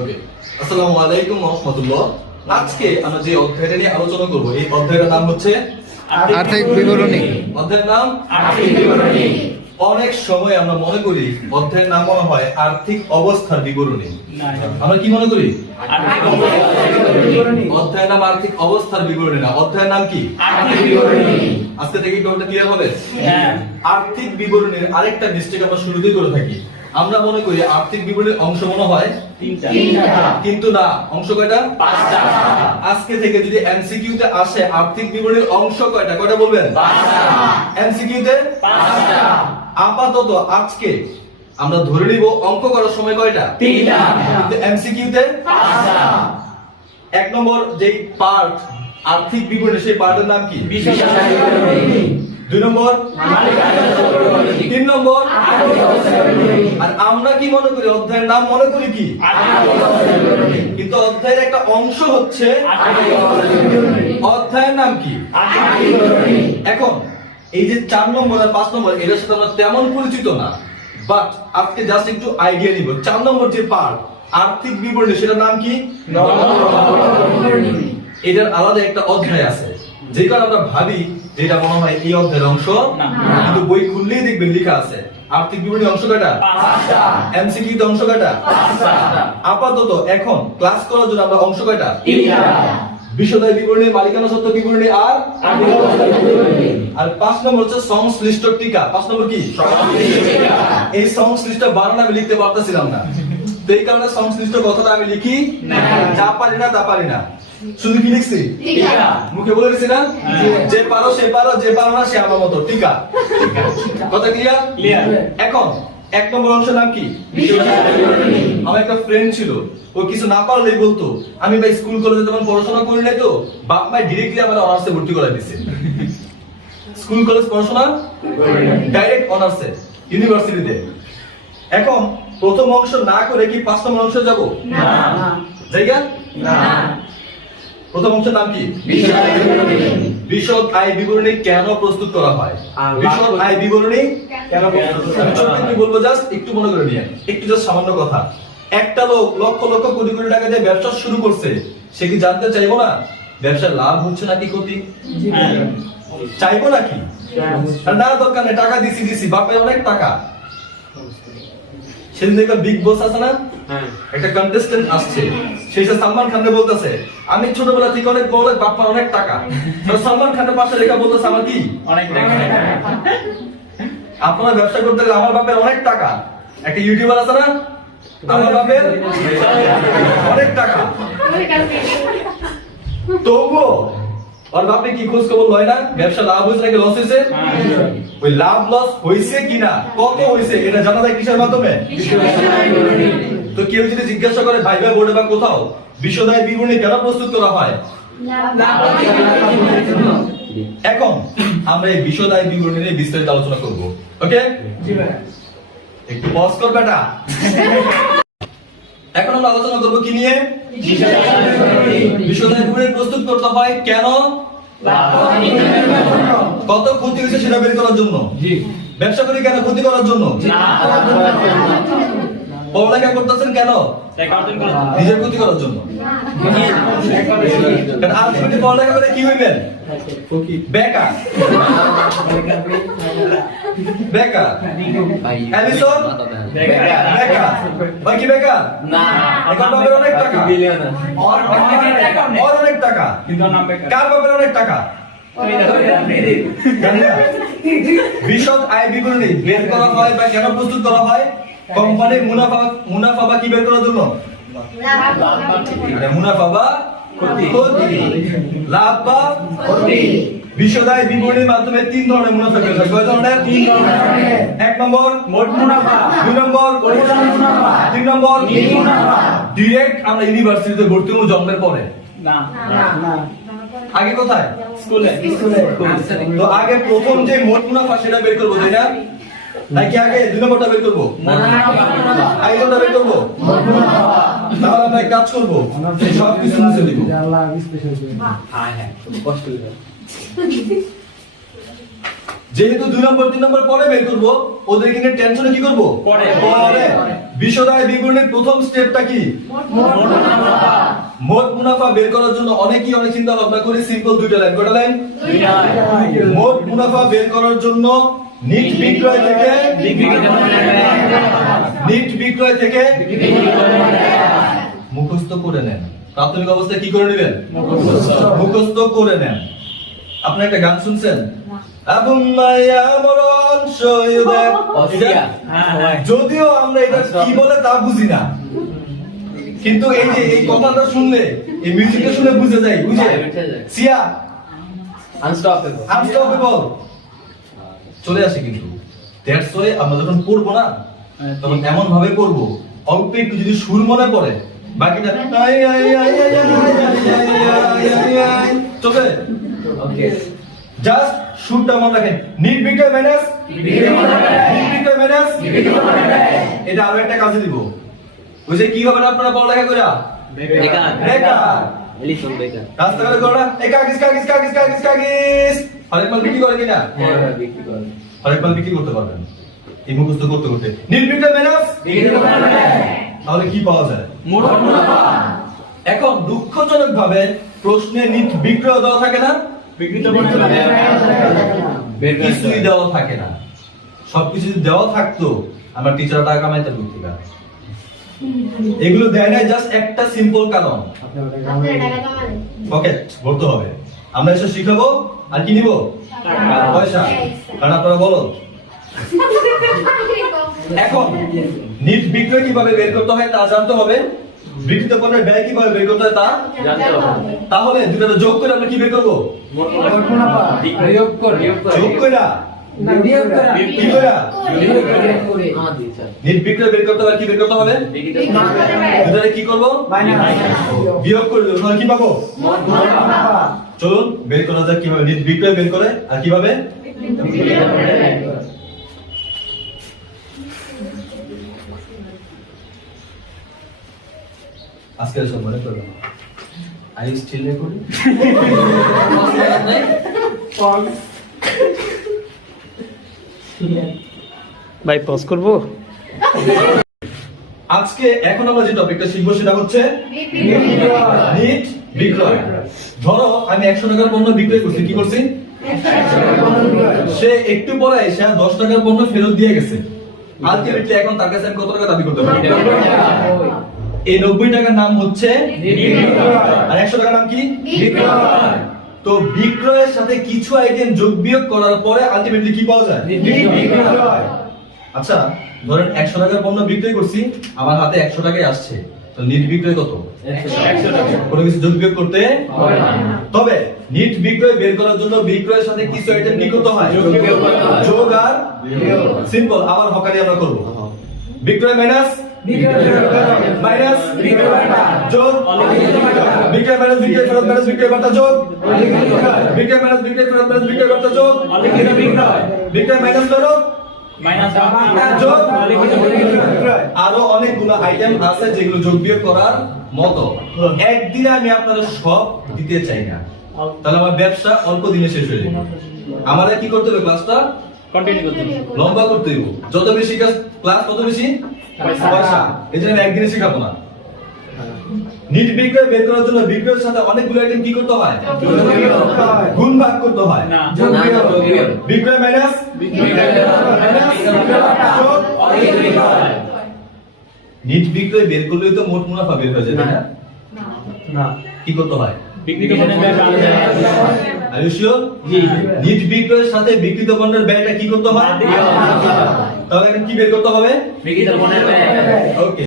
ওকে আসসালামু আলাইকুম রহমতুল্লাহ। আজকে আমরা যে অধ্যায়টা নিয়ে আলোচনা করব এই অধ্যায়টার নাম হচ্ছে আর্থিক বিবরণী। অধ্যায়ের নাম অনেক সময় আমরা মনে করি অধ্যায়ের নাম মনে হয় আর্থিক অবস্থার বিবরণী। আমরা কি মনে করি? অধ্যায়ের নাম আর্থিক অবস্থার বিবরণী না অধ্যায়ের নাম কি? আজকে থেকে ব্যাপারটা ক্লিয়ার হবে? আর্থিক বিবরণীর আরেকটা মিস্টেক আমরা শুরুতেই করে থাকি। আমরা মনে করি আর্থিক বিবরণীর অংশ মনে হয় কিন্তু না অংশ কয়টা? পাঁচটা। আজকে থেকে যদি এমসিকিউ তে আসে আর্থিক বিবরণীর অংশ কয়টা? কয়টা বলবেন? এমসিকিউ তে আপাতত আজকে আমরা ধরে নিব অঙ্ক করার সময় কয়টা? কিন্তু এমসিকিউ তে এক নম্বর যেই পার্ট আর্থিক বিবরণী সেই পার্টের নাম কি? দুই নম্বর? তিন নম্বর? আর আমরা কি মনে করি? অধ্যায়ের নাম মনে করি কি? কিন্তু অধ্যায়ের একটা অংশ হচ্ছে অধ্যায়ের নাম কি? এখন, এই যে চার নম্বর আর পাঁচ নম্বর এটার সাথে আমরা তেমন পরিচিত না বাট আজকে জাস্ট একটু আইডিয়া নিব। চার নম্বর যে পার্ট আর্থিক বিবরণী, সেটার নাম কি? এটার আলাদা একটা অধ্যায় আছে। যে কারণে আমরা ভাবি যে এটা মনে হয় এই অধ্যায়ের অংশ? না। কিন্তু বই খুললেই দেখবেন লেখা আছে। আর্থিক বিবরণী অংশ কয়টা? এমসিকিউ তে অংশ কয়টা? আপাতত এখন ক্লাস করার জন্য আমরা অংশ কয়টা? বিশদায় বিবরণী মালিকানা সত্য বিবরণী আর আর পাঁচ নম্বর হচ্ছে সংশ্লিষ্ট টিকা। পাঁচ নম্বর কি? এই সংশ্লিষ্ট বানান আমি লিখতে পারতেছিলাম না। এই কারণে সংশ্লিষ্ট কথাটা আমি লিখি? যা পারি না তা পারি না। শুধু কি লিখছি? মুখে বলে দিছি না? যে পারো সে পারো যে পারো না সে আমার মতো। টিকা। কথা ক্লিয়ার. এখন এক নম্বর অংশের নাম কি? আমার একটা ফ্রেন্ড ছিল। ও কিছু না পারলেই বলতো আমি ভাই স্কুল কলেজে তেমন পড়াশোনা করি নাই তো বাপ মাই ডিরেক্টলি আমার অনার্সে ভর্তি করে দিছে। স্কুল কলেজ পড়াশোনা? ডাইরেক্ট অনার্সে ইউনিভার্সিটিতে এখন প্রথম অংশ না করে কি পাঁচ নম্বর অংশে যাব? জায়গা প্রথম অংশের নাম কি? বিশদ আয় বিবরণী। কেন প্রস্তুত করা হয়? বিশদ আয় বিবরণী কেন প্রস্তুত হয়? বলব জাস্ট একটু মনে করে নিয়ে একটু জাস্ট সামান্য কথা। একটা লোক লক্ষ লক্ষ কোটি কোটি টাকা দিয়ে ব্যবসা শুরু করছে। সে কি জানতে চাইব না? ব্যবসার লাভ হচ্ছে নাকি ক্ষতি? চাইব নাকি? না দরকার নেই টাকা দিছি দিছি। বাপের অনেক টাকা। সেদিন দেখলাম বিগ বস আছে না? একটা কন্টেস্টেন্ট আসছে। সেই সে সালমান খানকে বলতেছে আমি ছোটবেলা থেকে অনেক বড় বাপ্পার অনেক টাকা। সালমান খানের পাশে রেখা বলতেছে আমার কি? অনেক আপনারা ব্যবসা করতে গেলে আমার বাপের অনেক টাকা। একটা ইউটিউবার আছে না? আমার বাপের অনেক টাকা। তবুও ওর বাপে কি খোঁজ খবর লয় না? ব্যবসা লাভ হয়েছে নাকি লস হয়েছে? ওই লাভ লস হয়েছে কিনা? কত হয়েছে? এটা জানা যায় কিসের মাধ্যমে? তো কেউ যদি জিজ্ঞাসা করে ভাই ভাই বোর্ডে বা কোথাও? বিশ্বদায় বিবরণী কেন প্রস্তুত করা হয়? এখন আমরা এই বিশ্বদায় বিবরণী নিয়ে বিস্তারিত আলোচনা করব। ওকে একটু পজ কর বেটা। এখন আমরা আলোচনা করব কি নিয়ে? বিশ্বদায় বিবরণী প্রস্তুত করতে হয় কেন? কত ক্ষতি হয়েছে সেটা বের করার জন্য? ব্যবসা করি কেন ক্ষতি করার জন্য? পড়ালেখা করতেছেন কেন? নিজের ক্ষতি করার জন্য। আলটিমেটলি পড়ালেখা করে কি হইবেন? বেকার। বেকার। অ্যালিসন? বেকার। ভাই কি বেকার? এখন বাপের অনেক টাকা। ওর অনেক টাকা কার বাপের অনেক টাকা? বিশদ আয় বিবরণী বের করা হয় বা কেন প্রস্তুত করা হয়? কোম্পানির মুনাফা মুনাফা বা কি বের করার জন্য? মুনাফা বা ক্ষতি। লাভ বা বিবরণীর মাধ্যমে তিন ধরনের মুনাফা বের হয়। কয় ধরনের? তিন ধরনের। এক নম্বর মোট মুনাফা। দুই নম্বর পরিচালন মুনাফা। তিন নম্বর ডিরেক্ট আমরা ইউনিভার্সিটিতে ভর্তি হব জন্মের পরে। আগে কোথায়? তো আগে প্রথম যে মোট মুনাফা সেটা বের করব তাই না? নাকি আগে? দুই নম্বরটা বের করব? আগে কোনটা বের করব? তাহলে আমরা কাজ করব। সব কিছু মুছে দিব। যেহেতু দুই নম্বর তিন নম্বর পরে বের করব ওদের কিনে টেনশনে কি করব? পরে। বিশদায় বিবরণের প্রথম স্টেপটা কি? মোট মুনাফা বের করার জন্য অনেকেই অনেক চিন্তা ভাবনা করে সিম্পল দুইটা লাইন কয়টা লাইন মোট মুনাফা বের করার জন্য নিট বিক্রয় থেকে নিট বিক্রয় থেকে মুখস্থ করে নেন। প্রাথমিক অবস্থায় কি করে নেবেন মুখস্থ করে নেন। আপনি একটা গান শুনছেন? মরণ শহীদে এটা- যদিও আমরা এটা কি বলে তা বুঝি না। কিন্তু এই যে এই কথাটা শুনলে এই মিউজিকটা শুনে বুঝে যায় বুঝে? সিয়া আনস্টপেবল আনস্টপেবল চলে আসে কিন্তু দ্যাটস ওয়ে আমরা যখন পড়ব না তখন এমন ভাবে পড়ব অল্প একটু যদি সুর মনে পড়ে বাকিটা চলে ওকে জাস্ট মনে রাখেন নির্বিকার নির্বিকার এটা আরও একটা কাজে দিব বুঝে কি হবে আপনারা পড়ালেখা করে বেকার বেকার রাস্তাঘাটে করো হরেক মাল বিক্রি করে কিনা? হ্যাঁ বিক্রি করে। হরেক মাল বিক্রি করতে পারবেন। এই মুখস্থ করতে করতে। নির্বিঘ্ন মেনাস তাহলে কি পাওয়া যায়? এখন দুঃখজনক ভাবে প্রশ্নে বিক্রয় দেওয়া থাকে না? কিছুই দেওয়া থাকে না। সবকিছু দেওয়া থাকতো আমার টিচার টাকা কামাইতে এগুলো দেয় না জাস্ট একটা সিম্পল কারণ। পকেট ভরতে হবে। আমরা এসে শিখাবো। আর কি নিব? পয়সা। কারণ আপনারা বলো। এখন নিট বিক্রয় কীভাবে বের করতে হয় তা জানতে হবে। বিক্রিত পণ্যের ব্যয় কীভাবে বের করতে হয় তা তাহলে দুটো যোগ করে আমরা কি বের করব? যোগ করে। কি করে? হ্যাঁ দিচ্ছা নিট বিক্রয় বের করতে হলে কি বের করতে হবে? কি করব? বিয়োগ করে দেবো। তাহলে কি পাবো? চলুন বের করা যাক কীভাবে নিট বিক্রয় বের করে আর কীভাবে? আজকের আই ইউ স্টিল রেকর্ডিং ভাই পজ করব? আজকে এখন আমরা যে টপিকটা শিখব সেটা হচ্ছে নিট বিক্রয়। ধরো আমি একশো টাকার পণ্য বিক্রয় করছি কি করছি? সে একটু পরে এসে দশ টাকার পণ্য ফেরত দিয়ে গেছে। আলটিমেটলি এখন তার কাছে আমি কত টাকা দাবি করতে পারি? এই নব্বই টাকার নাম হচ্ছে আর একশো টাকার নাম কি? তো বিক্রয়ের সাথে কিছু আইটেম যোগ বিয়োগ করার পরে আলটিমেটলি কি পাওয়া যায়? আচ্ছা ধরেন একশো টাকার পণ্য বিক্রয় করছি আমার হাতে একশো টাকাই আসছে। নিট বিক্রয় কত? কোনো কিছু যোগ বিয়োগ করতে তবে নিট বিক্রয় বের করার জন্য বিক্রয়ের সাথে কিছু আইটেম কি করতে হয়? যোগ আর সিম্পল আবার হকারি আমরা করব। বিক্রয় মাইনাস মাইনাস যোগ। বিক্রয় মাইনাস বিক্রয় ফেরত মাইনাস বিক্রয় বার্তা যোগ। বিক্রয় মাইনাস বিক্রয় ফেরত মাইনাস বিক্রয় বার্তা যোগ। বিক্রয়। মাইনাস ফেরত। যোগ আরও অনেকগুলো আইটেম আছে যেগুলো যোগ বিয়োগ করার মতো। একদিনে আমি আপনাদের সব দিতে চাই না। তাহলে আমার ব্যবসা অল্প দিনে শেষ হয়ে যাবে। আমাদের কি করতে হবে ক্লাসটা লম্বা করতে হবে যত বেশি ক্লাস তত বেশি পয়সা। এই জন্য আমি একদিনে শেখাবো না। নিট বিক্রয় বের করার জন্য বিক্রয়ের সাথে অনেকগুলো আইটেম কি করতে হয়? গুণ ভাগ করতে হয়। বিক্রয় মাইনাস নিট বিক্রয় বের করলেই তো মোট মুনাফা বের হয়ে যাবে না? কি করতে হয়? নিট বিক্রয়ের সাথে বিক্রিত পণ্যের ব্যয়টা কি করতে হয়? তাহলে কি বের করতে হবে? ওকে